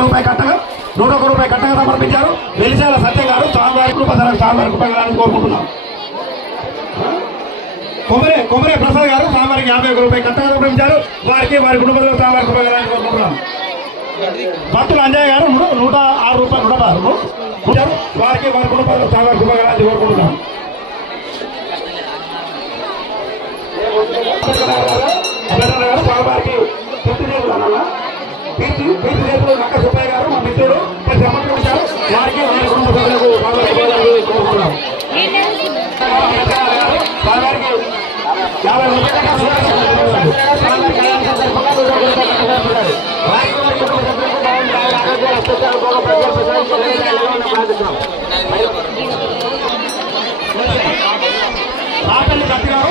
రూపాయి కట్టగా 101 రూపాయి కట్టగా సమర్పించారు. వెలిశాల సత్య గారు స్వామివారి స్వామివారి కృపగాలని కోరుకుంటున్నాం. కొమరే ప్రసాద్ గారు స్వామివారికి 51 రూపాయి కట్టగా సమర్పించారు. వారికి వారి కుటుంబంలో స్వామివారి కృపగాలని కోరుకుంటున్నాం. భక్తులు అంజయ్య గారు 106 రూపాయలు 116 వారికి వారి కుటుంబంలో స్వామివారి కృపగాలని కోరుకుంటున్నాం. గారు స్వామివారికి పీతి చేతులు నక్క సుబ్బయ్య గారు మా మిత్రుడు సమర్పించారు. వారికి వారి కుటుంబ సభ్యులకు కోరుకుంటున్నాం. స్వామివారికి 50 రాపల్లి కత్తి గారు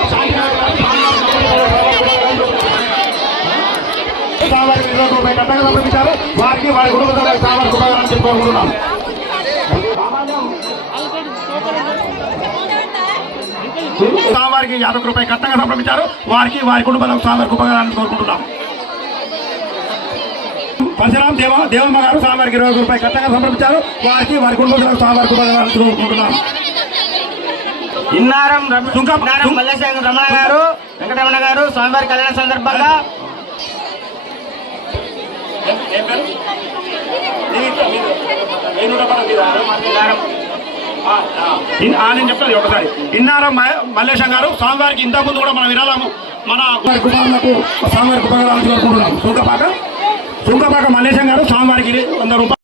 స్వామివారికి 20 రూపాయలు కట్టగా సమర్పించారు. వారికి వారి కుటుంబ సభ్యులకు స్వామివారి కృపగాలని కోరుకుంటున్నాం. స్వామివారికి 50 రూపాయలు కట్టగా సమర్పించారు. వారికి వారి కుటుంబాలకు స్వామివారి కృపగాలని కోరుకుంటున్నాం. పరశురాం దేవమ్మ గారు స్వామివారికి 20 రూపాయలు కట్టగా సమర్పించారు. వారికి వారి కుటుంబాలకు స్వామివారి కృపగాలని కోరుకుంటున్నాం. ఇన్నారం మల్లేశ్వర రమణ గారు వెంకటరమణ గారు స్వామివారి కళ్యాణ సందర్భంగా నేను చెప్తాను ఒకసారి. ఇన్నారం మల్లేశం గారు స్వామివారికి ఇంతకుముందు కూడా మన విరాళము మన కుటుంబాలకు స్వామివారి కృపగాలని కోరుకుంటున్నాం. సుంకపాక మల్లేశం గారు స్వామివారికి 100 రూపాయలు